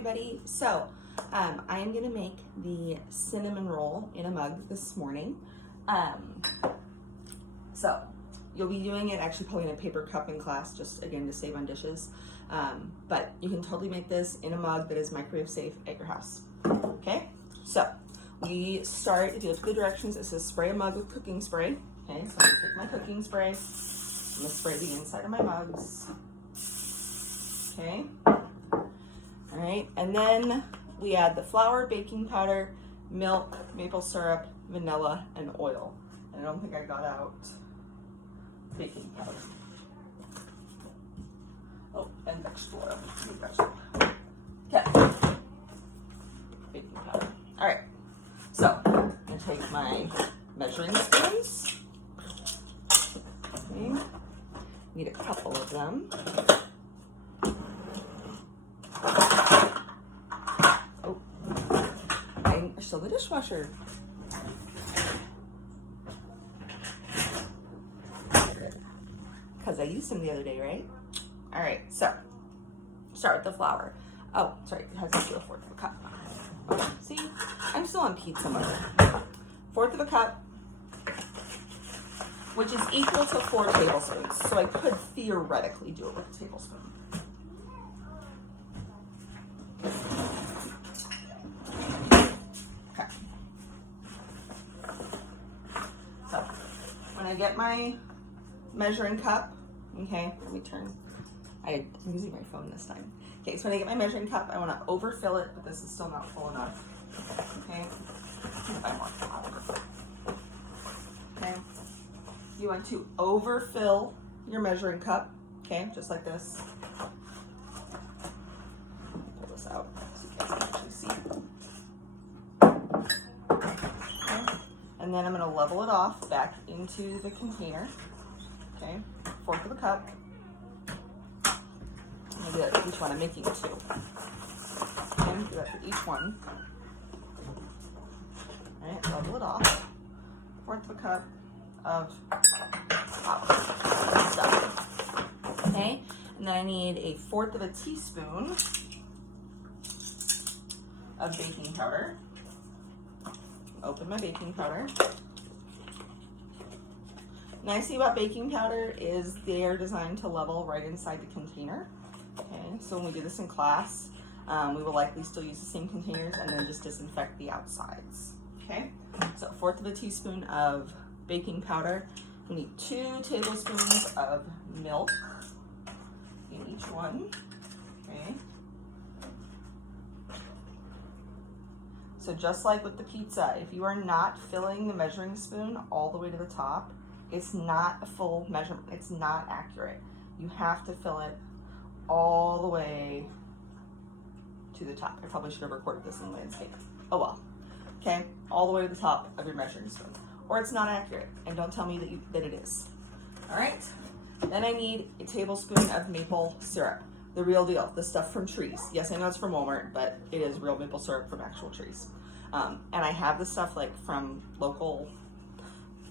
everybody. So I am going to make the cinnamon roll in a mug this morning. So you'll be doing it actually probably in a paper cup in class, just again to save on dishes. But you can totally make this in a mug that is microwave safe at your house. Okay, so we start, if you look at the directions, it says spray a mug with cooking spray. Okay, so I'm going to take my cooking spray, I'm going to spray the inside of my mugs. Okay, all right, and then we add the flour, baking powder, milk, maple syrup, vanilla, and oil. And I don't think I got out baking powder. Oh, and vegetable oil. Okay, baking powder. All right, so I'm gonna take my measuring spoons. Okay. Need a couple of them. Oh, I'm still the dishwasher. Because I used them the other day, right? All right, so start with the flour. Oh, sorry, it has to do a fourth of a cup. Okay, see, I'm still on pizza mode. Fourth of a cup, which is equal to 4 tablespoons. So I could theoretically do it with a tablespoon. Okay. So when I get my measuring cup, okay, let me turn. I'm using my phone this time. Okay, so when I get my measuring cup, I want to overfill it, but this is still not full enough. Okay, buy more flour. Okay, you want to overfill your measuring cup. Okay, just like this. Pull this out so you guys can actually see. Okay, and then I'm going to level it off back into the container. Okay, fourth of a cup. I'm going to do that for each one. I'm making 2. Okay, do that for each one. All right, level it off. Fourth of a cup of stuff. Okay, and then I need a fourth of a teaspoon of baking powder. Open my baking powder. Nice thing about baking powder is they're designed to level right inside the container. Okay, so when we do this in class, we will likely still use the same containers and then just disinfect the outsides. Okay, so fourth of a teaspoon of baking powder. We need 2 tablespoons of milk in each one. Okay. So just like with the pizza, if you are not filling the measuring spoon all the way to the top, it's not a full measurement. It's not accurate. You have to fill it all the way to the top. I probably should have recorded this in landscape. Oh well. Okay, all the way to the top of your measuring spoon, or it's not accurate. And don't tell me that it is. All right. Then I need a tablespoon of maple syrup, the real deal, the stuff from trees. Yes, I know it's from Walmart, but it is real maple syrup from actual trees. And I have this stuff like from local,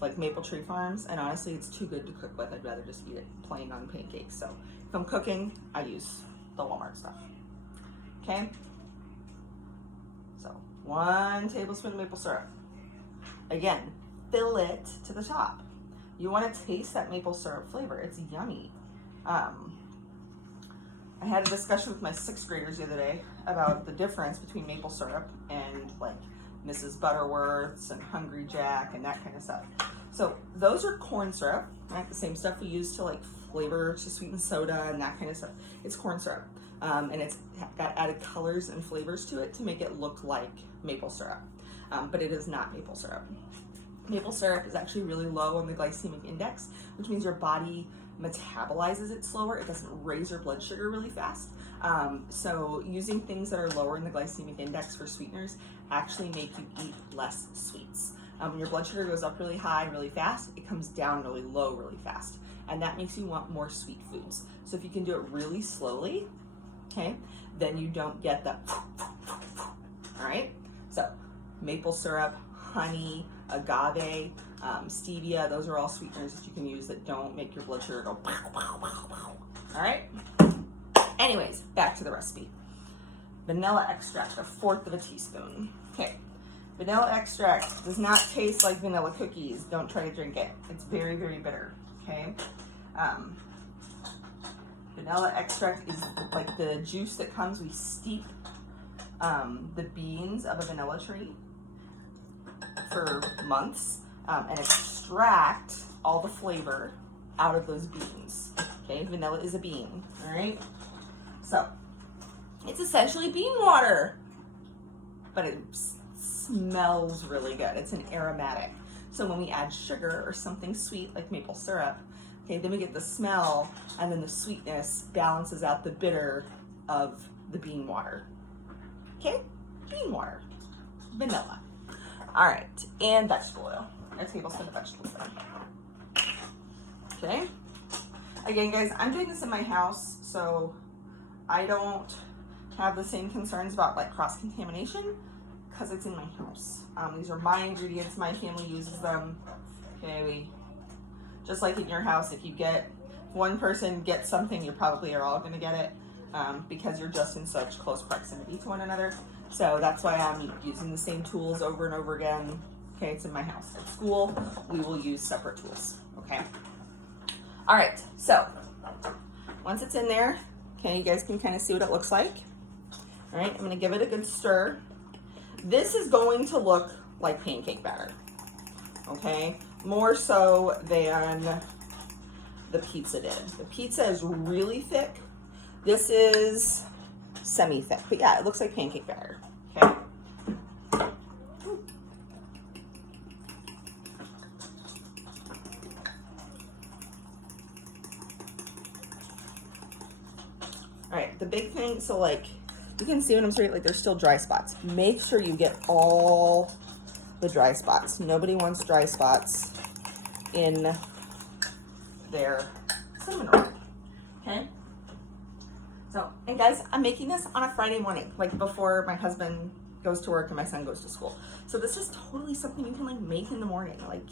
like maple tree farms, and honestly, it's too good to cook with. I'd rather just eat it plain on pancakes. So if I'm cooking, I use the Walmart stuff. Okay. So 1 tablespoon of maple syrup. Again, fill it to the top. You want to taste that maple syrup flavor. It's yummy. I had a discussion with my 6th graders the other day about the difference between maple syrup and like Mrs. Butterworth's and Hungry Jack and that kind of stuff. So those are corn syrup, right? The same stuff we use to like flavor to sweeten soda and that kind of stuff. It's corn syrup. And it's got added colors and flavors to it to make it look like maple syrup. But it is not maple syrup. Maple syrup is actually really low on the glycemic index, which means your body metabolizes it slower. It doesn't raise your blood sugar really fast. So using things that are lower in the glycemic index for sweeteners actually make you eat less sweets. When your blood sugar goes up really high really fast, it comes down really low really fast. And that makes you want more sweet foods. So if you can do it really slowly, okay, then you don't get the, all right? So maple syrup, honey, agave, stevia, those are all sweeteners that you can use that don't make your blood sugar go, all right? Anyways, back to the recipe. vanilla extract, 1/4 of a teaspoon. Okay, vanilla extract does not taste like vanilla cookies. Don't try to drink it. It's very, very bitter, okay? Vanilla extract is like the juice that comes, we steep the beans of a vanilla tree for months and extract all the flavor out of those beans, okay? Vanilla is a bean, all right? So, it's essentially bean water, but it smells really good. It's an aromatic. So when we add sugar or something sweet like maple syrup, okay, then we get the smell, and then the sweetness balances out the bitter of the bean water. Okay, bean water, vanilla. All right, and vegetable oil, a tablespoon of vegetable oil. Okay, again, guys, I'm doing this in my house, so I don't have the same concerns about like cross-contamination because it's in my house. These are my ingredients, my family uses them. Okay, just like in your house, if one person gets something, you probably are all gonna get it because you're just in such close proximity to one another. So that's why I'm using the same tools over and over again. Okay, it's in my house. At school, we will use separate tools, okay? All right, so once it's in there, okay, you guys can kind of see what it looks like. All right, I'm gonna give it a good stir. This is going to look like pancake batter, okay? More so than the pizza did. The pizza is really thick. This is semi-thick, but yeah, it looks like pancake batter, okay? All right, the big thing, so like, you can see when I'm straight, like there's still dry spots. Make sure you get all the dry spots. Nobody wants dry spots in their cinnamon roll, okay? So, and guys, I'm making this on a Friday morning, like before my husband goes to work and my son goes to school. So this is totally something you can like make in the morning, like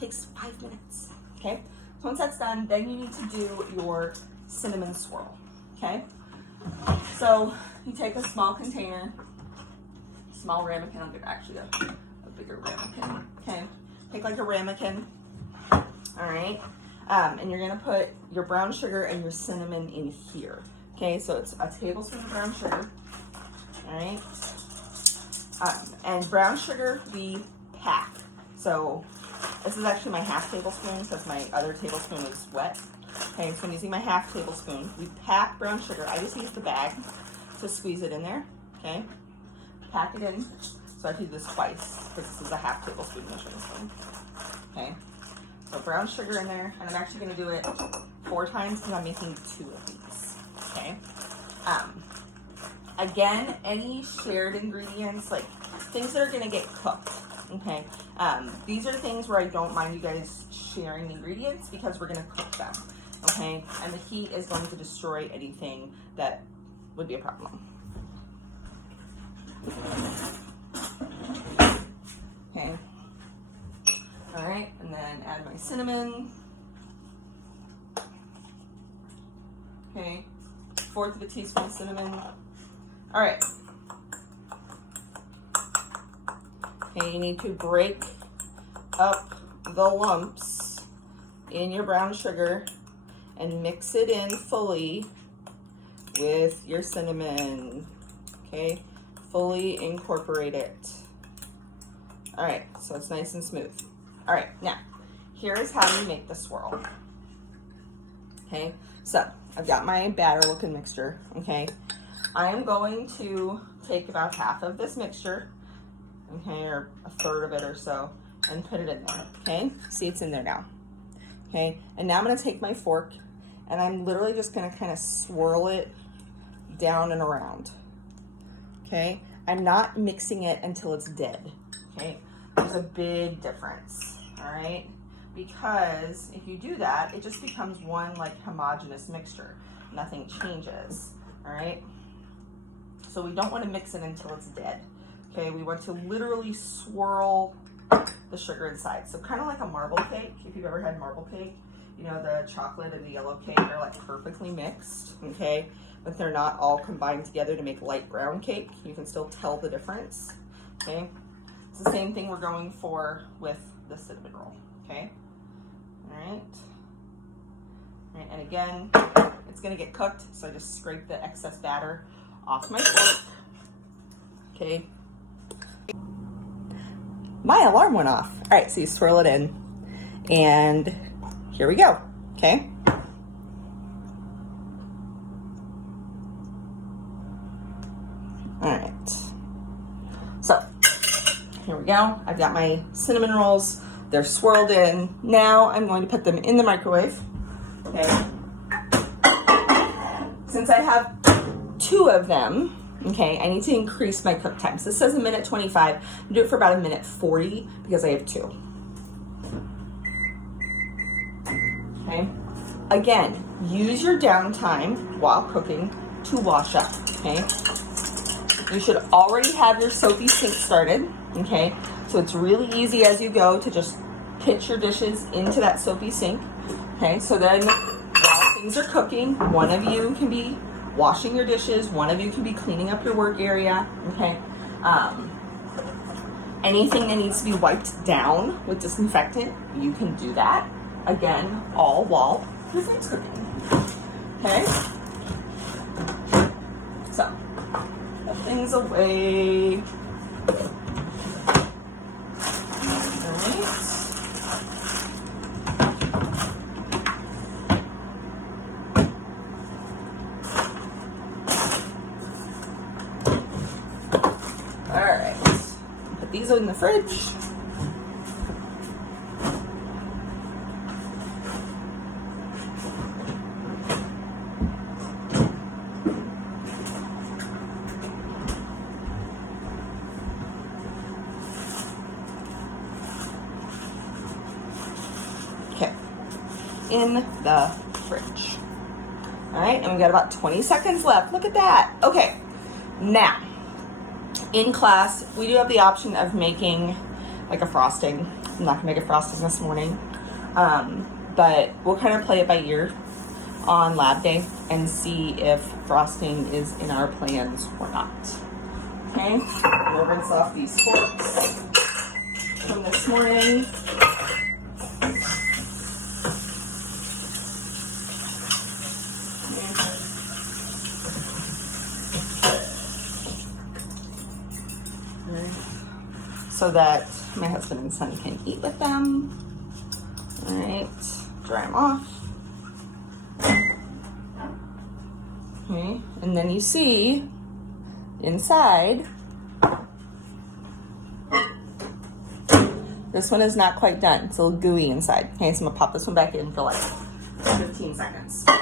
takes 5 minutes, okay? So once that's done, then you need to do your cinnamon swirl, okay? So you take a small container, small ramekin, I'll get actually a bigger ramekin, okay? Take like a ramekin, all right? And you're gonna put your brown sugar and your cinnamon in here, okay? So it's a tablespoon of brown sugar, all right? And brown sugar we pack. So this is actually my half tablespoon because my other tablespoon is wet. Okay, so I'm using my half tablespoon. We pack brown sugar. I just use the bag to squeeze it in there, okay? Pack it in. So I do this twice because this is a half tablespoon measuring spoon, okay? So brown sugar in there, and I'm actually gonna do it 4 times because I'm making 2 of these, okay? Again, any shared ingredients, like things that are gonna get cooked, okay? These are things where I don't mind you guys sharing ingredients because we're gonna cook them, okay? And the heat is going to destroy anything that would be a problem. Okay. All right, and then add my cinnamon. Okay, 1/4 of a teaspoon of cinnamon. All right. Okay, you need to break up the lumps in your brown sugar and mix it in fully with your cinnamon, okay? Fully incorporate it. All right, so it's nice and smooth. All right, now, here's how you make the swirl. Okay, so I've got my batter looking mixture, okay? I am going to take about half of this mixture, okay, or 1/3 of it or so, and put it in there, okay? See, it's in there now, okay? And now I'm gonna take my fork, and I'm literally just gonna kind of swirl it down and around, okay? I'm not mixing it until it's dead, okay? There's a big difference, all right? Because if you do that, it just becomes one like homogeneous mixture. Nothing changes, all right? So we don't want to mix it until it's dead, okay? We want to literally swirl the sugar inside. So kind of like a marble cake, if you've ever had marble cake, you know, the chocolate and the yellow cake are like perfectly mixed, okay? But they're not all combined together to make light brown cake. You can still tell the difference, okay? It's the same thing we're going for with the cinnamon roll, okay? All right. All right, and again, it's gonna get cooked, so I just scrape the excess batter off my fork, okay? My alarm went off. All right, so you swirl it in, and here we go, okay? All right, so here we go. I've got my cinnamon rolls. They're swirled in. Now I'm going to put them in the microwave, okay? Since I have 2 of them, okay, I need to increase my cook time. So this says 1:25. I'm gonna do it for about 1:40 because I have 2. Okay. Again, use your downtime while cooking to wash up, okay? You should already have your soapy sink started, okay? So it's really easy as you go to just pitch your dishes into that soapy sink, okay? So then while things are cooking, one of you can be washing your dishes, one of you can be cleaning up your work area, okay? Anything that needs to be wiped down with disinfectant, you can do that. Again, all while your food's cooking, okay? So, put things away. All right, put these in the fridge. Okay, in the fridge. All right, and we've got about 20 seconds left. Look at that. Okay, now, in class, we do have the option of making like a frosting. I'm not gonna make a frosting this morning, but we'll kind of play it by ear on lab day and see if frosting is in our plans or not. Okay, we'll rinse off these forks from this morning. So that my husband and son can eat with them. All right, dry them off. Okay, and then you see inside, this one is not quite done. It's a little gooey inside. Okay, so I'm gonna pop this one back in for like 15 seconds. All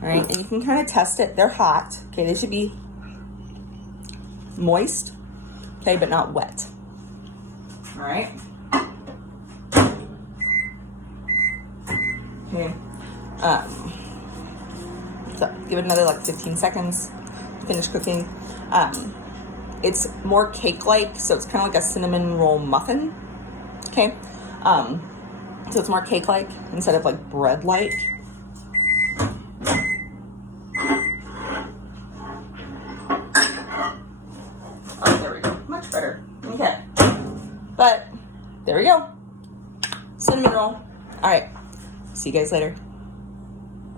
right, and you can kind of test it. They're hot. Okay, they should be moist, okay, but not wet. All right. Okay. So give it another like 15 seconds to finish cooking. It's more cake-like, so it's kind of like a cinnamon roll muffin. Okay. So it's more cake-like instead of like bread-like. Better. Okay. But there we go. Cinnamon roll. All right. See you guys later.